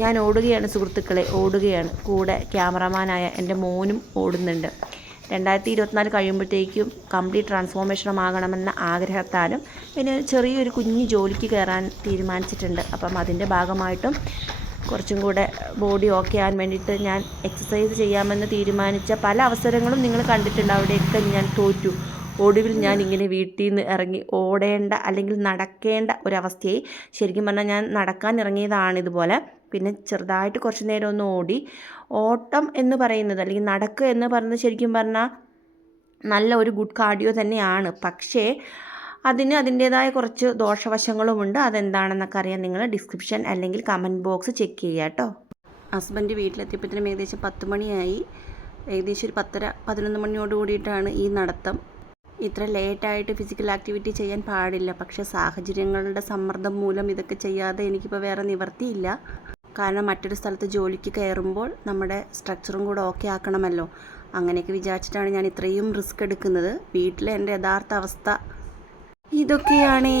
ഞാൻ ഓടുകയാണ് സുഹൃത്തുക്കളെ ഓടുകയാണ്. കൂടെ ക്യാമറമാനായ എന്റെ മോനും ഓടുന്നുണ്ട്. രണ്ടായിരത്തി ഇരുപത്തിനാല് കഴിയുമ്പോഴത്തേക്കും കംപ്ലീറ്റ് ട്രാൻസ്ഫോർമേഷനും ആകണമെന്ന ആഗ്രഹത്താലും പിന്നെ ചെറിയൊരു കുഞ്ഞു ജോലിക്ക് കയറാൻ തീരുമാനിച്ചിട്ടുണ്ട്. അപ്പം അതിന്റെ ഭാഗമായിട്ടും കുറച്ചും കൂടെ ബോഡി ഓക്കെ ആകാൻ വേണ്ടിയിട്ട് ഞാൻ എക്സസൈസ് ചെയ്യാമെന്ന് തീരുമാനിച്ച പല അവസരങ്ങളും നിങ്ങൾ കണ്ടിട്ടുണ്ട്. അവിടെയൊക്കെ ഞാൻ തോറ്റു. ഒടുവിൽ ഞാൻ ഇങ്ങനെ വീട്ടിൽ നിന്ന് ഇറങ്ങി ഓടേണ്ട അല്ലെങ്കിൽ നടക്കേണ്ട ഒരവസ്ഥയായി. ശരിക്കും പറഞ്ഞാൽ ഞാൻ നടക്കാൻ ഇറങ്ങിയതാണ് ഇതുപോലെ. പിന്നെ ചെറുതായിട്ട് കുറച്ച് നേരം ഒന്ന് ഓടി. ഓട്ടം എന്ന് പറയുന്നത് അല്ലെങ്കിൽ നടക്കുക എന്ന് പറയുന്നത് ശരിക്കും പറഞ്ഞാൽ നല്ല ഒരു ഗുഡ് കാർഡിയോ തന്നെയാണ്. പക്ഷേ അതിന് അതിന്റേതായ കുറച്ച് ദോഷവശങ്ങളുമുണ്ട് അതെന്താണെന്നൊക്കെ അറിയാൻ നിങ്ങൾ ഡിസ്ക്രിപ്ഷൻ അല്ലെങ്കിൽ കമന്റ് ബോക്സ് ചെക്ക് ചെയ്യുക കേട്ടോ. ഹസ്ബൻഡ് വീട്ടിലെത്തിയപ്പോഴത്തേനും ഏകദേശം പത്ത് മണിയായി. ഏകദേശം ഒരു പത്തര പതിനൊന്ന് മണിയോട് കൂടിയിട്ടാണ് ഈ നടത്തം. ഇത്ര ലേറ്റായിട്ട് ഫിസിക്കൽ ആക്ടിവിറ്റി ചെയ്യാൻ പാടില്ല. പക്ഷേ സാഹചര്യങ്ങളുടെ സമ്മർദ്ദം മൂലം ഇതൊക്കെ ചെയ്യാതെ എനിക്കിപ്പോൾ വേറെ നിവർത്തിയില്ല. കാരണം മറ്റൊരു സ്ഥലത്ത് ജോലിക്ക് കയറുമ്പോൾ നമ്മുടെ സ്ട്രക്ചറും കൂടെ ഓക്കെ ആക്കണമല്ലോ. അങ്ങനെയൊക്കെ വിചാരിച്ചിട്ടാണ് ഞാൻ ഇത്രയും റിസ്ക് എടുക്കുന്നത്. വീട്ടിലെ എന്റെ യഥാർത്ഥ അവസ്ഥ ഇതൊക്കെയാണേ.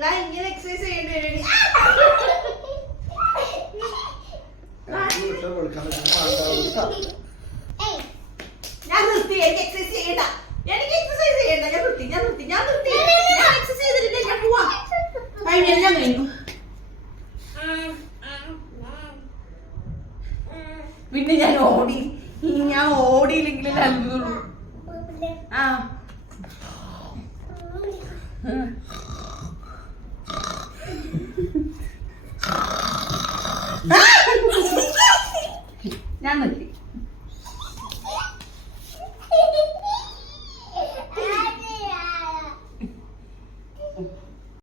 ഞാൻ ഇങ്ങനെ എക്സസൈസ് ചെയ്യേണ്ടി വരും. ഞാൻ നിർത്തി എനിക്ക് എക്സസൈസ് ചെയ്യണ്ട. എനിക്ക് എക്സസൈസ് ചെയ്യണ്ട. ഞാൻ നിർത്തി ഞാൻ നിർത്തി ഞാൻ നിർത്തി. ഞാൻ എക്സസൈസ് ചെയ്തിട്ട് ഞാൻ പോവാ. കഴിഞ്ഞ എല്ലാം കഴിഞ്ഞു പിന്നെ ഞാൻ ഓടി. ഞാൻ ഓടിയില്ലെങ്കിലും അത്ഭുതമുള്ളൂ. ആ. ആ.